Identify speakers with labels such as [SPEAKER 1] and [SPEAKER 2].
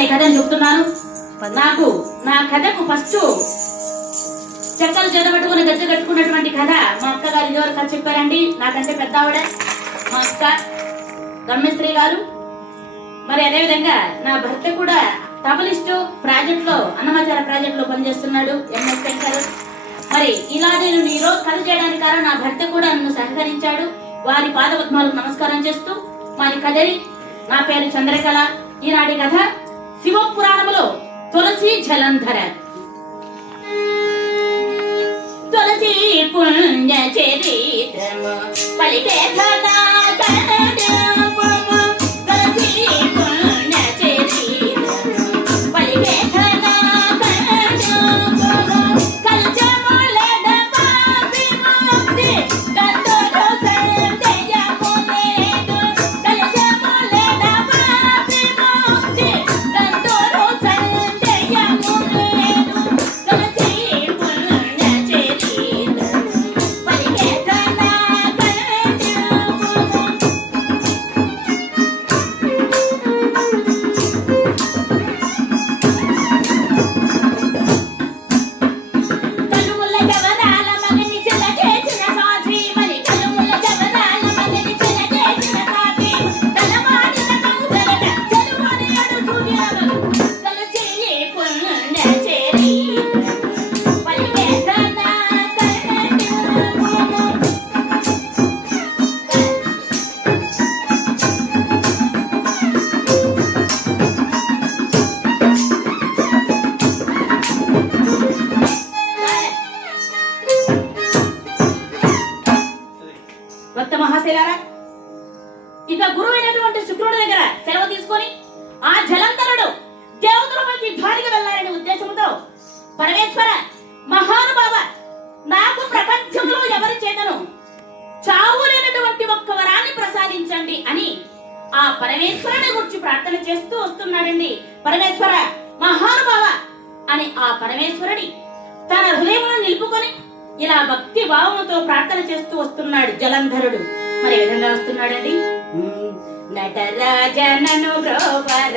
[SPEAKER 1] అనే కథను చెప్తున్నాను. నాకు నా కథకు ఫస్ట్ చెక్కలు చెదబెట్టుకుని గజ్జ కట్టుకున్నటువంటి కథ మా అక్కగారు ఇదివరకు కథ చెప్పారండి. నాకంటే పెద్ద ఆవిడ మా అక్క రమ్యశ్రీ గారు. మరి అదేవిధంగా నా భర్త కూడా తబలిస్టు ప్రాజెక్ట్లో అన్నమాచార ప్రాజెక్ట్లో పనిచేస్తున్నాడు ఎంఎస్ శంకర్. మరి ఇలా నేను ఈ రోజు కథ చేయడానికి కారణం నా భర్త కూడా నన్ను సహకరించాడు. వారి పాదపద్మాలకు నమస్కారం చేస్తూ మరి కథని నా పేరు చంద్రకళ. ఈనాటి కథ శివ పురాణములో తులసి జలంధర. తులసి పుణ్య చరిత్రము పలికే భక్త మహాశైలారా ఇక గురువైనటువంటి శుక్రుడి దగ్గర సెలవు తీసుకొని ఆ జలంధరుడు దేవతలపైకి ధారికి వెళ్ళాలనే ఉద్దేశంతో పరమేశ్వర మహానుభావ నాకు ప్రపంచంలో ఎవరి చేతను చావు లేనటువంటి ఒక్క వరాన్ని ప్రసాదించండి అని ఆ పరమేశ్వరుని గురించి ప్రార్థన చేస్తూ వస్తున్నాడండి పరమేశ్వర మహానుభావ అని ఆ పరమేశ్వరుడి తన హృదయంలో నిలుపుకొని ఇలా భక్తి భావముతో ప్రార్థన చేస్తూ వస్తున్నాడు జలంధరుడు. మరి ఏ విధంగా వస్తున్నాడండి? నటరాజనను బ్రోవర